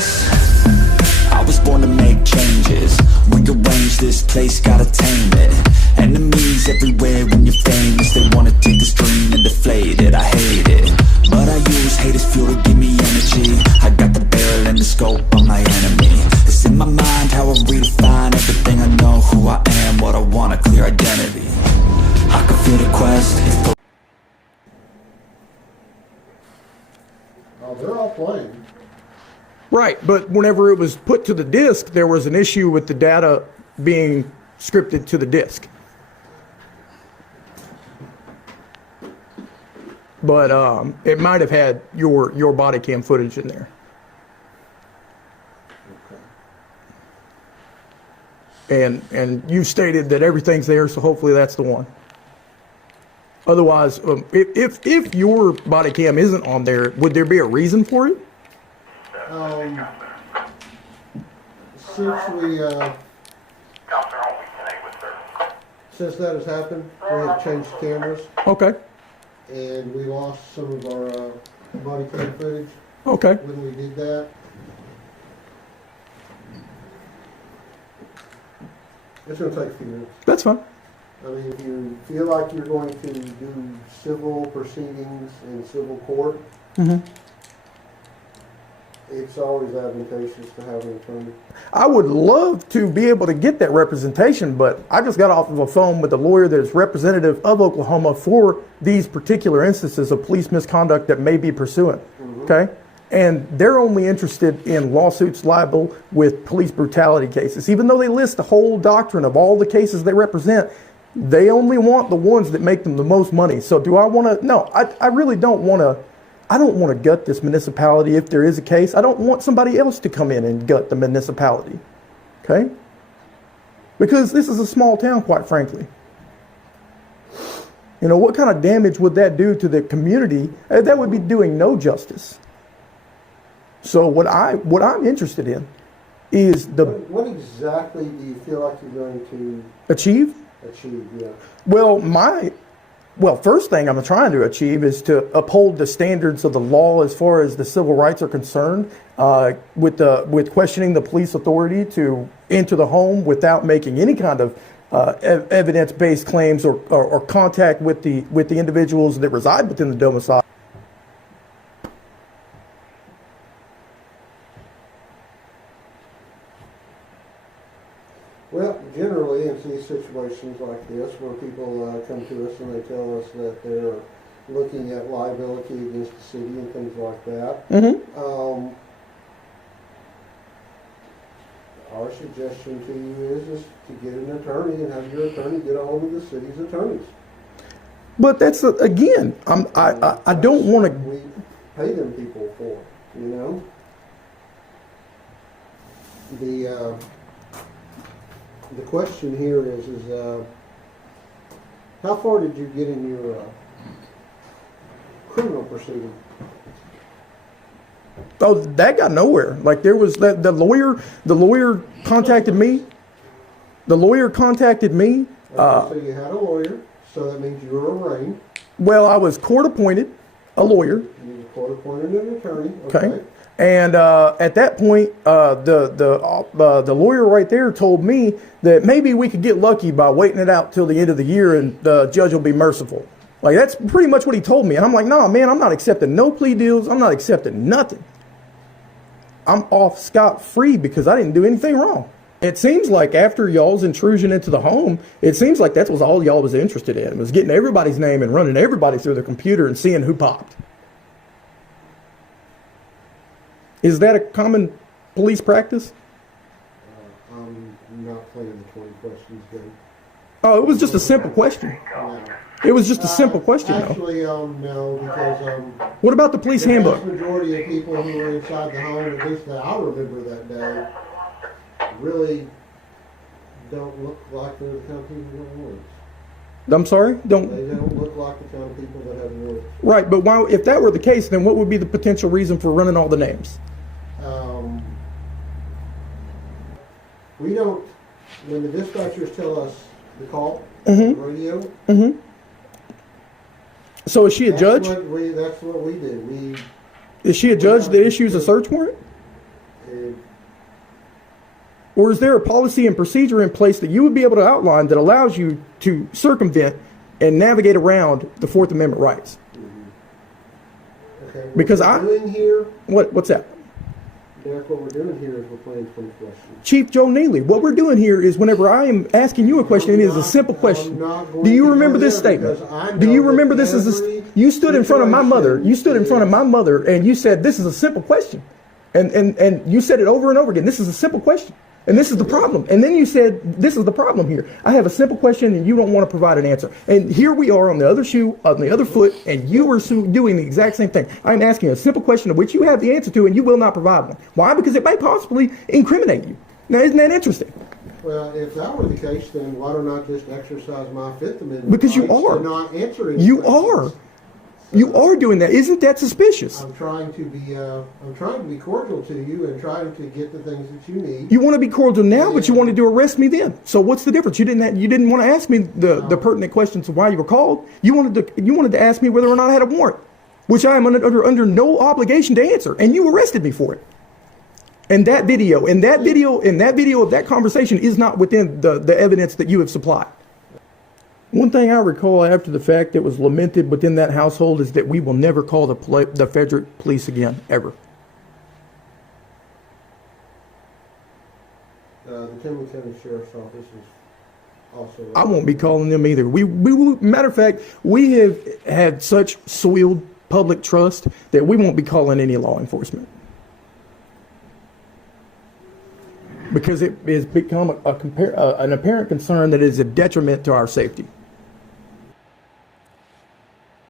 this. I was born to make changes. Rearrange this place, gotta tame it. Enemies everywhere when you're famous. They wanna take this dream and deflate it. I hate it, but I use hate as fuel to give me energy. I got the barrel and the scope on my enemy. It's in my mind how I redefine everything I know. Who I am, what I want, a clear identity. I can feel the quest. Oh, they're all playing. Right, but whenever it was put to the disk, there was an issue with the data being scripted to the disk. But it might have had your body cam footage in there. And you stated that everything's there, so hopefully that's the one. Otherwise, if your body cam isn't on there, would there be a reason for it? Since that has happened, we have changed cameras. Okay. And we lost some of our body cam footage. Okay. When we did that. It's going to take a few minutes. That's fine. I mean, if you feel like you're going to do civil proceedings in civil court, it's always advantageous to have an attorney. I would love to be able to get that representation, but I just got off of a phone with a lawyer that is representative of Oklahoma for these particular instances of police misconduct that may be pursuing. Okay? And they're only interested in lawsuits liable with police brutality cases. Even though they list the whole doctrine of all the cases they represent, they only want the ones that make them the most money. So do I want to? No, I really don't want to. I don't want to gut this municipality if there is a case. I don't want somebody else to come in and gut the municipality. Okay? Because this is a small town, quite frankly. You know, what kind of damage would that do to the community? That would be doing no justice. So what I'm interested in is the... What exactly do you feel like you're going to... Achieve? Achieve, yeah. Well, first thing I'm trying to achieve is to uphold the standards of the law as far as the civil rights are concerned, with questioning the police authority to enter the home without making any kind of evidence-based claims or contact with the individuals that reside within the domicile. Well, generally in these situations like this, where people come to us and they tell us that they're looking at liability against the city and things like that, our suggestion to you is to get an attorney and have your attorney get a hold of the city's attorneys. But that's again, I don't want to. We pay them people for, you know. The question here is how far did you get in your criminal proceeding? Oh, that got nowhere. Like there was the lawyer contacted me. The lawyer contacted me. So you had a lawyer, so that means you were arraigned. Well, I was court appointed, a lawyer. You were court appointed an attorney. Okay. And at that point, the lawyer right there told me that maybe we could get lucky by waiting it out till the end of the year and the judge will be merciful. Like, that's pretty much what he told me. And I'm like, nah, man, I'm not accepting no plea deals. I'm not accepting nothing. I'm off scot-free because I didn't do anything wrong. It seems like after y'all's intrusion into the home, it seems like that was all y'all was interested in, was getting everybody's name and running everybody through the computer and seeing who popped. Is that a common police practice? I'm not playing the 20 questions game. Oh, it was just a simple question. No. It was just a simple question, Actually, no, because what about the police handbook? The vast majority of people who were inside the home, at least that I remember that day, really don't look like they're the kind of people that have warrants. I'm sorry? They don't look like the kind of people that have warrants. Right, but why, if that were the case, then what would be the potential reason for running all the names? We don't, when the dispatchers tell us the call, the radio. So is she a judge? That's what we did. Is she a judge that issues a search warrant? And Or is there a policy and procedure in place that you would be able to outline that allows you to circumvent and navigate around the Fourth Amendment rights? okay, what Because we're doing here, What's that? Derek, what we're doing here is we're playing 20 questions. Chief Joe Neely, what we're doing here is whenever I am asking you a question, it is a simple question. Do you remember this statement? Do you remember this as you stood in front of my mother, and you said, this is a simple question. And you said it over and over again. This is a simple question. And this is the problem. And then you said, this is the problem here. I have a simple question and you don't want to provide an answer. And here we are on the other shoe, on the other foot, and you are doing the exact same thing. I'm asking a simple question of which you have the answer to and you will not provide one. Why? Because it may possibly incriminate you. Now, isn't that interesting? Well, if that were the case, then why don't I just exercise my Fifth Amendment Because you rights are. to not answer any You questions? are. You are doing that. Isn't that suspicious? I'm trying to be cordial to you and trying to get the things that you need. You want to be cordial now, but you wanted to arrest me then. So what's the difference? You didn't want to ask me the pertinent questions of why you were called. You wanted to ask me whether or not I had a warrant, which I am under no obligation to answer, and you arrested me for it. And that video of that conversation is not within the evidence that you have supplied. One thing I recall after the fact that was lamented within that household is that we will never call the Frederick police again, ever. The Tindley County Sheriff's Office is also. I won't be calling them either. Matter of fact, we have had such soiled public trust that we won't be calling any law enforcement. Because it has become an apparent concern that is a detriment to our safety.